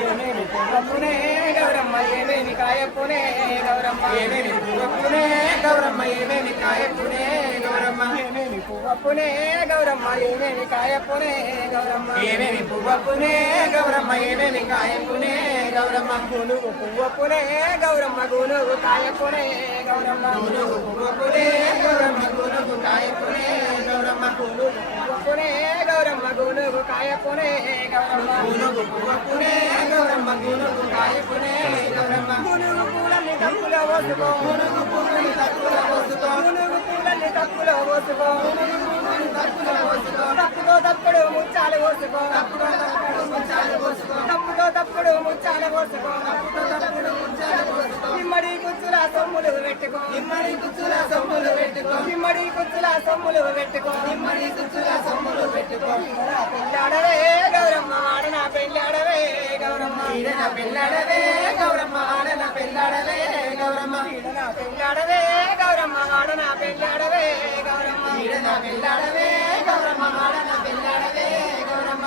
ఏమేమి పువ్వప్పునే గౌరమ్మ ఏమేమి కాయప్పునే గౌరమ్మ ఏమేమి పువ్వప్పునే గౌరమ్మ ఏమేమి కాయప్పునే గౌరమ్మ ఏమేమి పువ్వప్పునే గౌరమ్మ ఏమేమి కాయప్పునే గౌరమ్మ ఏమేమి పువ్వప్పునే గౌరమ్మ ఏమేమి కాయప్పునే గౌరమ్మ గునుగు పువ్వప్పునే గౌరమ్మ గునుగు కాయప్పునే గౌరమ్మ గునుగు పువ్వప్పునే గౌరమ్మ గునుగు కాయప్పునే గౌరమ్మ గునుగు పువ్వప్పునే గౌరమ్మ గునుగు కాయప్పునే గౌరమ్మ గునుగు పువ్వప్పునే గౌరమ్మ గునుగు కాయప్పునే గౌరమ్మ గునుగు పూలని తప్పులో పోసుకో గునుగు పూలని తప్పులో పోసుకో గునుగు పూలని తప్పులో పోసుకో గునుగు పూలని తప్పులో పోసుకో తప్పుతో తప్పుడు ముచ్చాలు పోసుకో తప్పుతో తప్పుడు ముచ్చాలు పోసుకో తప్పుతో తప్పుడు ముచ్చాలు పోసుకో తప్పుతో తప్పుడు ముచ్చాలు పోసుకో ఇమ్మడి కుచ్చుల సొమ్ములు పెట్టుకో ఇమ్మడి కుచ్చుల సొమ్ములు పెట్టుకో ఇమ్మడి కుచ్చుల సొమ్ములు పెట్టుకో ఇమ్మడి కుచ్చుల సొమ్ములు పెట్టుకో పెళ్ళాడవే గౌరమ్మ ఆడన పెళ్ళాడవే గౌరమ్మ ఈడన పెళ్ళాడవే గౌరమ్మ ఆడన పెళ్ళాడవే గౌరమ్మ ఈడన పెళ్ళాడవే గౌరమ్మ ఆడన పెళ్ళాడవే గౌరమ్మ ఈడన పెళ్ళాడవే గౌరమ్మ ఆడన పెళ్ళాడవే గౌరమ్మ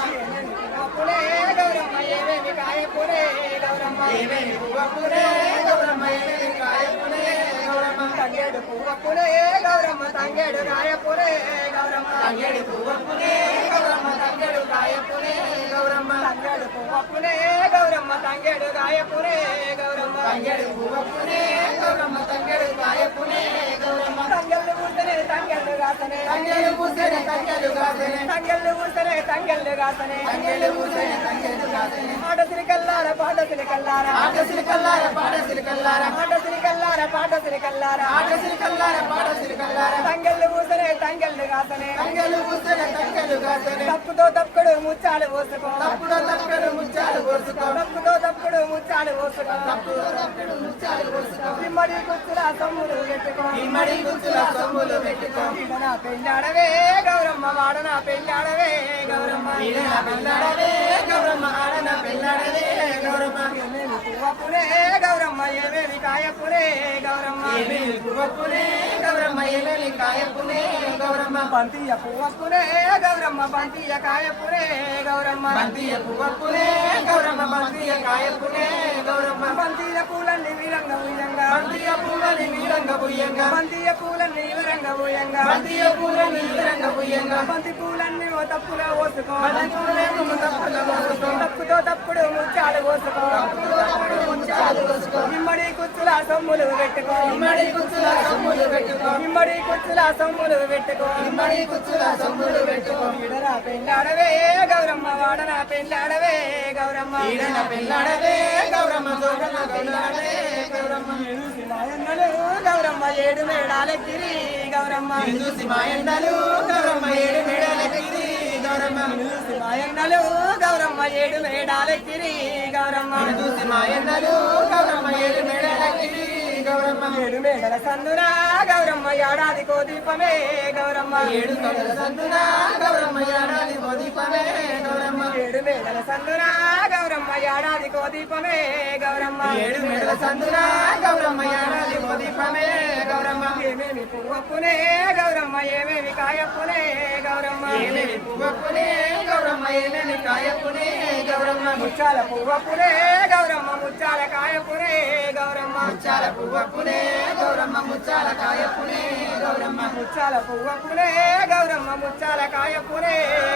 పువ్వప్పునే గౌరమ్మ ఏమేమి కాయప్పునే గౌరమ్మ ఏమేమి పువ్వప్పునే గౌరమ్మ ఏమేమి కాయప్పునే గౌరమ్మ తంగేడు పువ్వప్పునే గౌరమ్మ తంగేడు కాయప్పునే గౌరమ్మ తంగేడు పువ్వప్పునే గౌరమ్మ తంగేడు కాయప్పునే గౌరమ్మ తంగేడు పువ్వప్పునే గౌరమ్మ తంగేడు కాయప్పునే గౌరమ్మ తంగేడు పువ్వప్పునే గౌరమ్మ తంగేడు కాయప్పునే గౌరమ్మ తంగెళ్ళు పూసనే తంగెళ్ళు కాసనే తంగెళ్ళు పూసనే తంగెళ్ళు కాసనే తంగెళ్ళు పూసనే తంగెళ్ళు కాసనే తంగెళ్ళు పూసనే తంగెళ్ళు కాసనే ఆటసిరి కల్లార పాటసిరి కల్లార ఆటసిరి కల్లార పాటసిరి కల్లార ఆటసిరి కల్లార పాటసిరి కల్లార ఆటసిరి కల్లార పాటసిరి కల్లార తంగెళ్ళు పూసనే తంగెళ్ళు కాసనే తంగెళ్ళు పూసనే తంగెళ్ళు కాసనే తప్పుతో తప్పుడు ముచ్చాలు పోసుకో తప్పుతో తప్పుడు ముచ్చాలు పోసుకో తప్పుతో తప్పుడు ముచ్చాలు పోసుకో తప్పుతో తప్పుడు ముచ్చాలు పోసుకో ఇమ్మడి కుచ్చుల సొమ్ములు పెట్టుకో ఇమ్మడి కుచ్చుల సొమ్ములు పెట్టుకో ఈడన పెళ్ళాడవే గౌరమ్మ వాడన పెళ్ళాడవే గౌరమ్మ ఈడన పెళ్ళాడవే గౌరమ్మ ఆడన పెళ్ళాడవే గౌరమ్మ ఏమేమి పువ్వప్పునే గౌరమ్మ ఏమేమి కాయప్పునే గౌరమ్మ ఏమేమి పువ్వప్పునే గౌరమ్మ ఏమేమి కాయప్పునే గౌరమ్మ బంతియ పువ్వప్పునే గౌరమ్మ బంతియ కాయప్పునే గౌరమ్మ బంతియ పువ్వప్పునే గౌరమ్మ బంతియ కాయప్పునే గౌరమ్మ బంతియ పూలన్నీ వీరంగ ఉయ్యంగా బంతియ పూలని వీరంగ ఉయ్యంగా బంతియ పూలన్నీ వీరంగ ఉయ్యంగా బంతియ పూలని వీరంగ ఉయ్యంగా బంతి పూలన్నీ ఓ తప్పులో పోసుకో బంతి పూలన్నీ తప్పులో పోసుకో తప్పుతో తప్పుడు ముచ్చాలు పోసుకో తప్పుతో తప్పుడు ముచ్చాలు పోసుకో ఇమ్మడి కుచ్చుల సొమ్ములు పెట్టుకో ఇమ్మడి కుచ్చుల సొమ్ములు పెట్టుకో ఇమ్మడి కుచ్చుల సొమ్ములు పెట్టుకో ఇమ్మడి కుచ్చుల సొమ్ములు పెట్టుకో ఈడన పెళ్ళాడవే గౌరమ్మ వాడన పెళ్ళాడవే గౌరమ్మ ఈడన పెళ్ళాడవే గౌరమ్మ జోడన పెళ్ళాడవే గౌరమ్మ చూసి మాయన్నలు గౌరమ్మ ఏడు మేడాలెక్కిరి గౌరమ్మ చూసి మాయన్నలు గౌరమ్మ ఏడు మేడాలెక్కిరి గౌరమ్మ చూసి మాయన్నలు గౌరమ్మ ఏడు మేడాలెక్కిరి గౌరమ్మ చూసి మాయన్నలు గౌరమ్మ ఏడు మేడాలెక్కిరి గౌరమ్మ ఏడు మేడల సందునా గౌరమ్మ ఏడాదికో దీపమే గౌరమ్మ ఏడు మేడల సందునా గౌరమ్మ ఏడాదికో దీపమే గౌరమ్మ ఏడు మేడల సందునా గౌరమ్మ ఏడాదికో దీపమే గౌరమ్మ ఏడు మేడల సందునా గౌరమ్మ ఏడాదికో దీపమే గౌరమ్మ ఏమేమి పువ్వప్పునే గౌరమ్మ ఏమేమి కాయప్పునే గౌరమ్మ ఏమేమి పువ్వప్పునే గౌరమ్మ ఏమేమి కాయప్పునే గౌరమ్మ ముచ్చాల పువ్వప్పునే గౌరమ్మ ముచ్చాల కాయప్పునే గౌరమ్మ ముచ్చాల పువ్వప్పునే గౌరమ్మ ముచ్చాల కాయప్పునే గౌరమ్మ ముచ్చాల పువ్వప్పునే గౌరమ్మ ముచ్చాల కాయప్పునే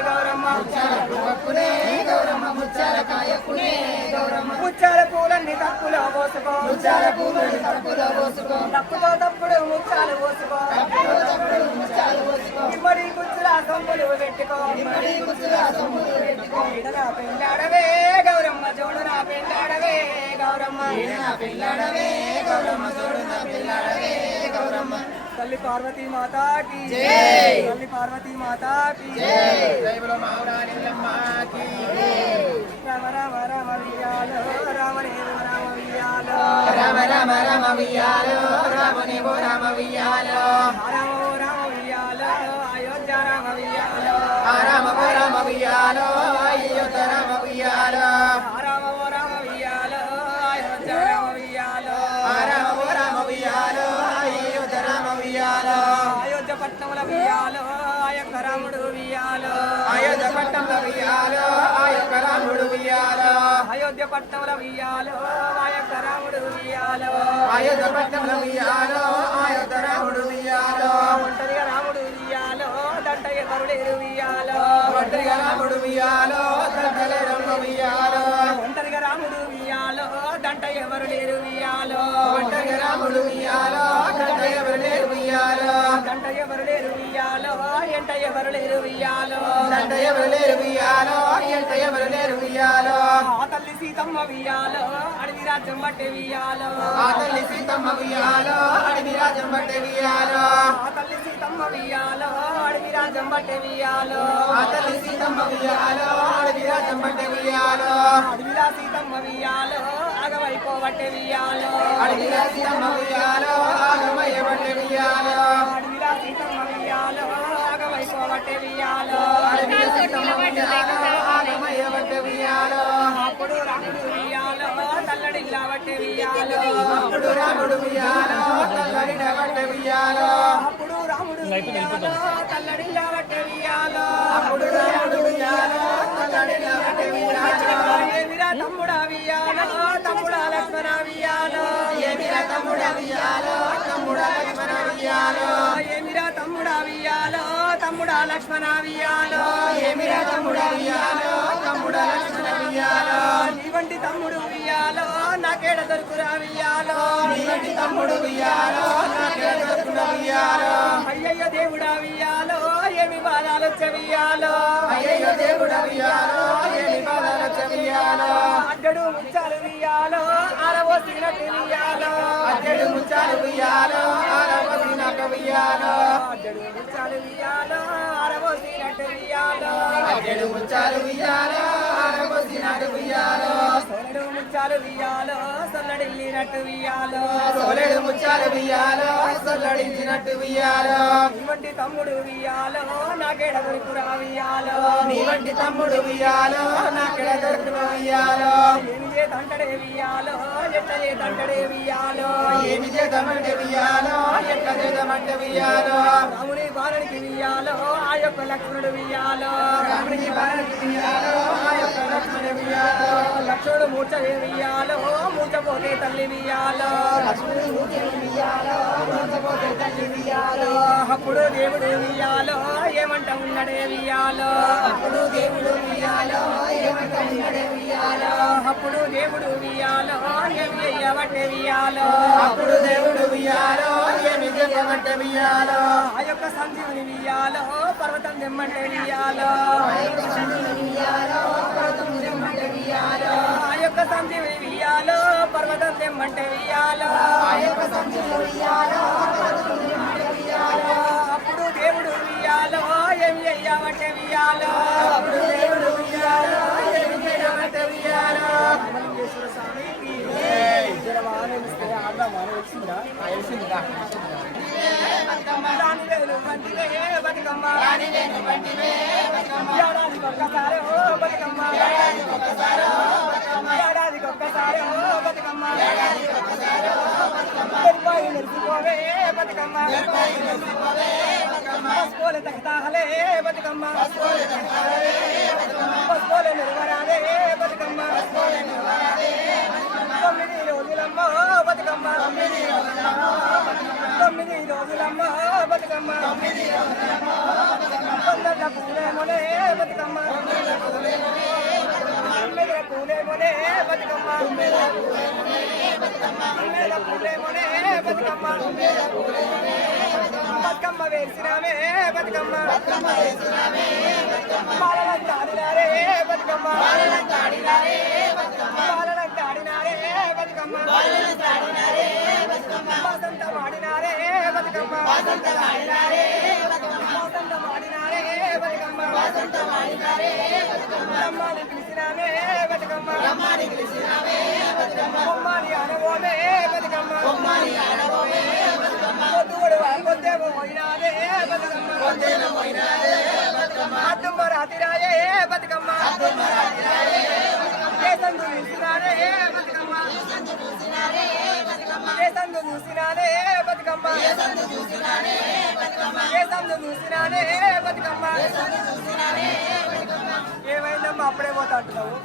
గౌరమ్మ ముచ్చాల పువ్వప్పునే గౌరమ్మ ముచ్చాల కాయప్పునే గౌరమ్మ ముచ్చాల పూలన్నీ తప్పులో పోసుకో ముచ్చాల పూలని తప్పులో పోసుకో తప్పుతో తప్పుడు ముచ్చాలు పోసుకో తప్పుతో తప్పుడు ముచ్చాలు పోసుకో ఇమ్మడి కుచ్చుల సొమ్ములు పెట్టుకో ఇమ్మడి కుచ్చుల సొమ్ములు పెట్టుకో ఈడన పెళ్ళాడవే గౌరమ్మ జోడున పెళ్ళాడవే గౌరమ్మ ఈడన పెళ్ళాడవే గౌరమ్మ జోడున పెళ్ళాడవే గౌరమ్మ తల్లి పార్వతీ మాతాకి జై తల్లి పార్వతీ మాతాకి జై జై బోలో మహారాణిలమ్మకి జై రామ రామ రామ వియాలో రామనే రామ వియాలో రామ రామ రామ వియాలో రామనే రామ వియాలో రామ రామ వియాలో అయోధ్య రామ వియాలో రామ రామ వియాలో అయోధ్య రామ వియాలో రామ రామ వియాలో అయోధ్య రామ వియాలో రామ రామ వియాలో అయోధ్య రామ వియాలో అయోధ్య పట్నముల వియాలో ఆయొక్క రాముడు వియాలో అయోధ్య పట్నంలో వియాలో ఆయొక్క రాముడు వియాలో అయోధ్య పట్టముల వియ్యాలో ఆయొక్క రాముడు వియ్యాలో అయోధ్య పట్టణంలో వియ్యాలో అయోధ్య రాముడు వియ్యాలో ఒంటరిగా రాముడు వియ్యాలో దంటయ్య కరుడేరు వియ్యాలో ఒంటరిగా రాముడు వియ్యాలో దండలేరమ్మ వియ్యాలో ఒంటరిగా రాముడు వియ్యాలో దంట ఎవరు లేరు వియ్యాలో ఒంటరిగా రాముడు వియ్యాలో దండ ఎవరు లేరు వియ్యాలో దంట ఎవరు లేరు వియ్యాలో ఎంట ఎవరు లేరు వియ్యాలో దండ ఎవరు లేరు వియ్యాలో ఎంట ఎవరు లేరు వియ్యాలో ఆ తల్లి సీతమ్మ వియ్యాలో అడవి రాజ్యం బట్టే వియ్యాలో ఆ తల్లి సీతమ్మ వియ్యాలో అడవి రాజం బట్టే వియ్యాలో ఆ తల్లి సీతమ్మ వియ్యాలో అడవి రాజ్యం బట్టే వియ్యాలో ఆ తల్లి సీతమ్మ వియ్యాలో అడవి రాజం బట్టే వియ్యాలో అడవిలా సీతమ్మ వియ్యాలో అగవైపోవట్టే వియ్యాలో అడవిలా సీతమ్మ వియ్యాలో ఆగమయ్య బట్టే వియ్యాలో అడవిలా సీతమ్మ వియ్యాలో అగవైపోవట్టే వియ్యాలో అడవిలా సీతమ్మ వియ్యాలో ఆగమయ్య బట్టే వియ్యాలో అప్పుడు రాముడు వియ్యాలో తల్లడిల్లా బట్టే వియ్యాలో అప్పుడు రాముడు వియ్యాలో తల్లడిన బట్టే వియ్యాలో అప్పుడు రాముడు వియ్యాలో తల్లడిల్లా బట్టే వియ్యాలో అప్పుడు రాముడు వియ్యాలో తల్లడిన బట్టే వియ్యాలో ఏమిరా తమ్ముడా వియ్యాలో తమ్ముడా లక్ష్మణ వియ్యాలో ఏమిరా తమ్ముడా వియ్యాలో తమ్ముడా లక్ష్మణ వియ్యాలో ఏమిరా తమ్ముడా వియ్యాలో తమ్ముడా లక్ష్మణ వియ్యాలో ఏమిరా తమ్ముడా వియ్యాలో తమ్ముడా లక్ష్మణ వియ్యాలో నీ వంటి తమ్ముడు వియ్యాలో నాకేడ దొరుకురా వియ్యాలో నీ వంటి తమ్ముడు వియ్యాలో నాకే దొరుకున వియ్యాలో అయ్యయ్య దేవుడా వియ్యాలో ఏమి బాధాలు వియ్యాలో అయ్యయ్యో దేవుడా వియ్యాలో ఏమి బాధలు చెయ్యాలో అడ్డడు ముచ్చాలు వియ్యాలో ఆరవోసినట్టు వియ్యాలో అద్దెడు ముచ్చాలు వియ్యాలో ఆరవసినక వియ్యాలో అడ్డడు ముచ్చాలు వియ్యాలో ఆరవోసినట్టు వియ్యాలో అద్దెడు ముచ్చాలు వియ్యాలో ఆరవసినక వియ్యాలో సోలడు ముచ్చాలు వియ్యాలో సొల్లడిల్లినట్టు వియ్యాలో సోలెడు ముచ్చాలు వియ్యాలో సొల్లడించినట్టు వియ్యాలో నీ వంటి తమ్ముడు వియ్యాలో నాకేడ దొరుకురా వియ్యాలో నీ వంటి తమ్ముడు వియ్యాలో నాకెడ దొరుకున వియ్యాలో ఏమి చేతంటడే వియ్యాలో ఎట్ట చేతంటడే వియ్యాలో ఏమి చేద్దామంటే వియ్యాలో ఎట్లా చేద్దామంటే వియ్యాలో రాముని బాలునికి వియ్యాలో ఆ యొక్క లక్ష్మణుడు వియ్యాలో రాముడికి భారతి వియ్యాలో ఆ యొక్క లక్ష్మణ వియ్యాలో లక్ష్మణుడు మూర్చ వియ్యాలో మూర్చపోతే తల్లి వియ్యాలో లక్ష్మణుడు మూర్ఛని వియ్యాలో మూర్ఛపోతే తల్లి వియ్యాలో అప్పుడు దేవుడు వియ్యాలో ఏమంట ఉన్నడే వియ్యాలో అప్పుడు దేవుడు వియ్యాలో ఏమంట ఉన్నడే వియ్యాలో అప్పుడు దేవుడు వియ్యాలో ఏమి అయ్యబట్టే వియ్యాలో అప్పుడు దేవుడు వియ్యాలో ఏమి చెప్పమంటే వియ్యాలో ఆ యొక్క సంజీవుని వియ్యాలో పర్వతం తెమ్మంటే వియ్యాలో వియ్యాలో పర్వతం తెమ్మంటే వియ్యాలో ఆ యొక్క సంజీవుని వియ్యాలో పర్వతం తెమ్మంటే వియ్యాలో ఆ యొక్క సంచులు వియ్యాలో పర్వతం తెమ్మంటే వియ్యాలో అప్పుడు దేవుడు వియ్యాలో ఏమి అయ్యామంటే వియ్యాలో అప్పుడు దేవుడు వియ్యాలో ఏమి చేయమంటే వియ్యాలో రామలింగేశ్వర స్వామికి జరవానిస్తే ఆడవారు వచ్చిందా రాణివేలు వంటివే బతుకమ్మ రాణివేలు వంటివే బతుకమ్మ ఏడాదికి ఒక్కసారి ఓ బతుకమ్మ ఏడాదికి ఒక్కసారి బతుకమ్మ ఏడాదికి ఒక్కసారి ఓ బతుకమ్మ ఏడాదికి ఒక్కసారి బతుకమ్మ నిర్భయ నిలిచిపోవే బతుకమ్మ నిర్భయ నిలిచిపోవే బతుకమ్మ పసుకోలే తగ్గుతాహలే బతుకమ్మ పసుకోలే తగ్గాలే బతుకమ్మ పసుకోలే నిర్వరాదే బతుకమ్మ పసుకోలే నిలవరాదే బతుకమ్మ 9 రోజులమ్మ బతుకమ్మ 9 రోజులమ్మ బతుకమ్మ 9 రోజులమ్మ బతుకమ్మ 9 రోజులమ్మ బతుకమ్మ కొందట పూలేమోనే బతుకమ్మ తొమ్మిది పూలేమోనే బతుకమ్మ తొమ్మిది పూలేమోనే బతుకమ్మ తొమ్మిది పూలేమోనే బతుకమ్మ తొమ్మిది పూలేమోనే బతుకమ్మ తొమ్మిది పూలేమోనే బతుకమ్మ బతుకమ్మ వేసినామే బతుకమ్మ బతుకమ్మ వేసినామే బతుకమ్మ బాలలంటాడినారే బతుకమ్మ బాలలంటాడినారే బతుకమ్మ బాలలంటాడినారే బతుకమ్మ బాలలంటాడినారే బతుకమ్మ వసంతమాడినారే బతుకమ్మ వసంతమాడినారే బతుకమ్మ వసంతమాడినారే బతుకమ్మ వసంతమాడినారే బతుకమ్మ బ్రహ్మాని పిలిచినామే బతుకమ్మ బ్రహ్మాని పిలిచినామే బతుకమ్మ బొమ్మాని అనబోమే బతుకమ్మ బొమ్మని ఆడబోమే బతుకమ్మ పొద్దుగడు పొద్దేమో పోయినాదే బతుకమ్మ పొద్దున పోయినారే బతుకమ్మ అద్దుమ్మ రాతిరాయే బతుకమ్మ అద్దుమ్మ రాతిరాయే దేశందు చూసినారే బతుకమ్మ దేశందు చూసినారే బతుకమ్మ సందు చూసినారే బతుకమ్మ దేశందు చూసినారే బతుకమ్మ సందు చూసినారే బతుకమ్మ ఏమైందమ్మా అప్పుడే పోతా అంటున్నావు